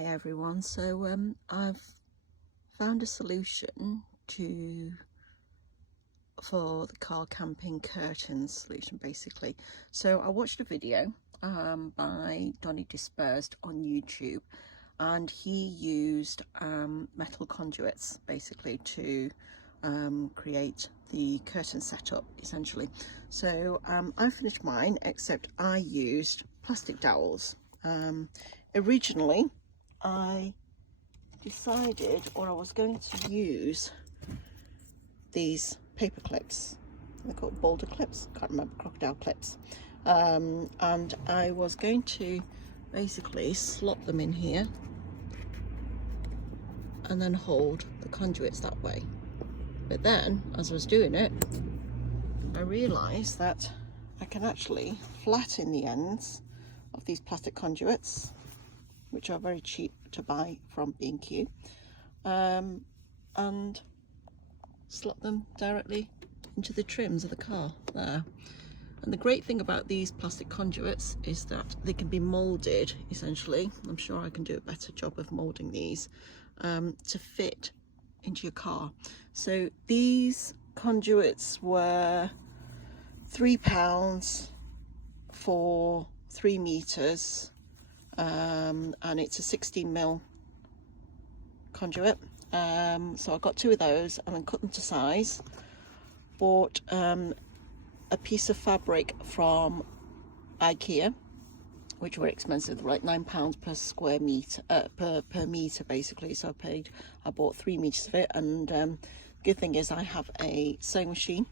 Hey everyone, so I've found a solution for the car camping curtains solution basically. So I watched a video by Donny Dispersed on YouTube, and he used metal conduits basically to create the curtain setup essentially. So I finished mine, except I used plastic dowels. Originally I decided, or I was going to use these paper clips. They're called boulder clips, can't remember, crocodile clips. And I was going to basically slot them in here and then hold the conduits that way. But then, as I was doing it, I realised that I can actually flatten the ends of these plastic conduits, which are very cheap to buy from B&Q, and slot them directly into the trims of the car there. And the great thing about these plastic conduits is that they can be moulded essentially. I'm sure I can do a better job of moulding these to fit into your car. So these conduits were £3 for 3 meters. And it's a 16mm conduit, so I got 2 of those and then cut them to size. Bought a piece of fabric from IKEA, which were expensive, like £9 per square meter, per meter basically. So I bought 3 meters of it, and the good thing is I have a sewing machine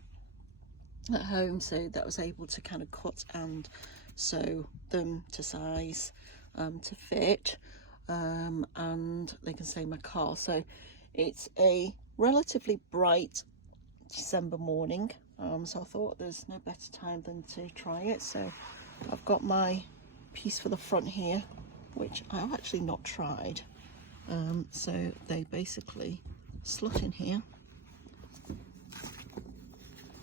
at home, so that was able to kind of cut and sew them to size, to fit, and they can stay in my car. So it's a relatively bright December morning, so I thought there's no better time than to try it. So I've got my piece for the front here, which I've actually not tried. So they basically slot in here,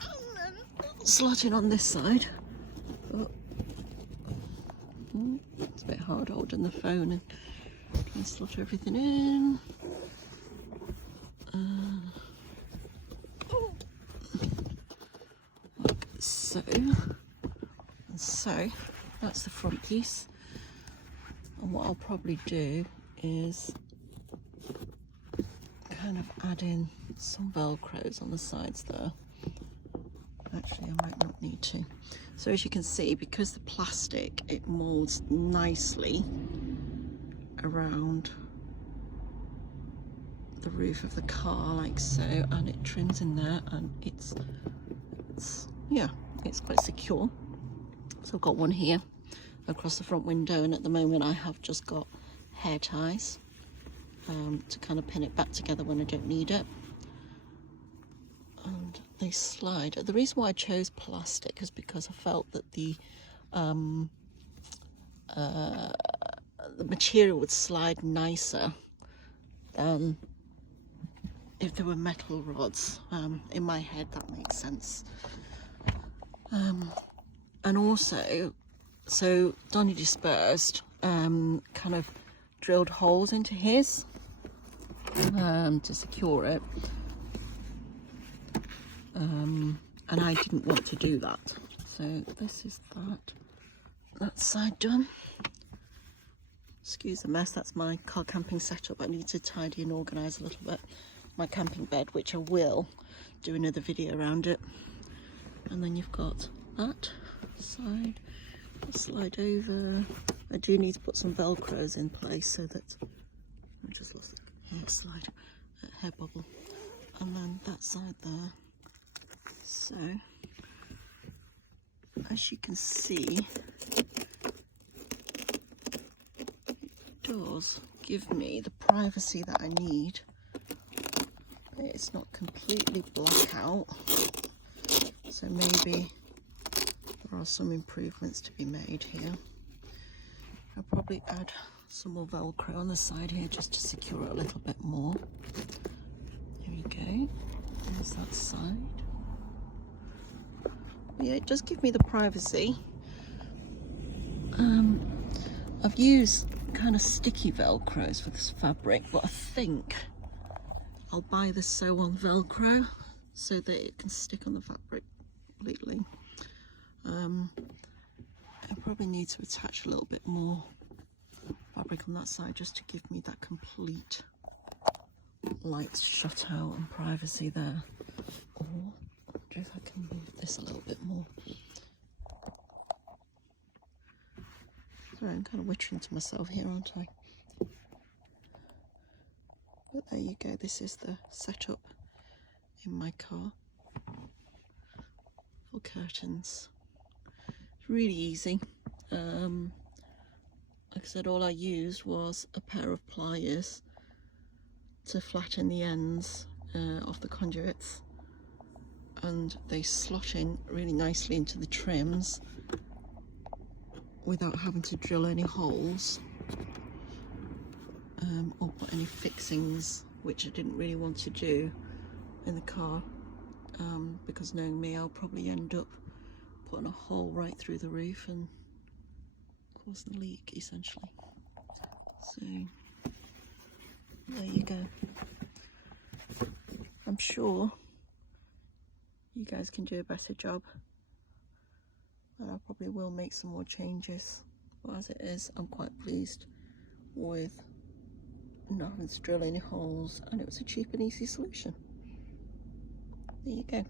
and then slot in on this side. Oh. It's a bit hard holding the phone and trying to slot everything in. Like so. And so that's the front piece. And what I'll probably do is kind of add in some velcros on the sides there. Actually, I might not need to. So as you can see, because the plastic, it molds nicely around the roof of the car like so, and it trims in there, and it's quite secure. So I've got one here across the front window, and at the moment I have just got hair ties to kind of pin it back together when I don't need it. And they slide. The reason why I chose plastic is because I felt that the material would slide nicer than if there were metal rods. In my head, that makes sense. And also, so Donny Dispersed kind of drilled holes into his to secure it. And I didn't want to do that, so this is that side done. Excuse the mess, that's my car camping setup. I need to tidy and organise a little bit my camping bed, which I will do another video around it. And then you've got that side. I'll slide over. I do need to put some velcros in place so that I just lost the hair slide, hair bubble. And then that side there. So, as you can see, it does give me the privacy that I need. It's not completely black out, so maybe there are some improvements to be made here. I'll probably add some more Velcro on the side here just to secure it a little bit more. Here we go, there's that side. Yeah, it does give me the privacy. I've used kind of sticky velcros for this fabric, but I think I'll buy the sew on velcro so that it can stick on the fabric completely. I probably need to attach a little bit more fabric on that side just to give me that complete light shut out and privacy there. Or I wonder if I can move this a little bit more. Sorry, I'm kind of wittering to myself here, aren't I? But there you go, this is the setup in my car for curtains. It's really easy. Like I said, all I used was a pair of pliers to flatten the ends of the conduits, and they slot in really nicely into the trims without having to drill any holes or put any fixings, which I didn't really want to do in the car, because knowing me, I'll probably end up putting a hole right through the roof and causing a leak essentially. So there you go. I'm sure you guys can do a better job, and I probably will make some more changes, but as it is, I'm quite pleased with not having to drill any holes, and it was a cheap and easy solution. There you go.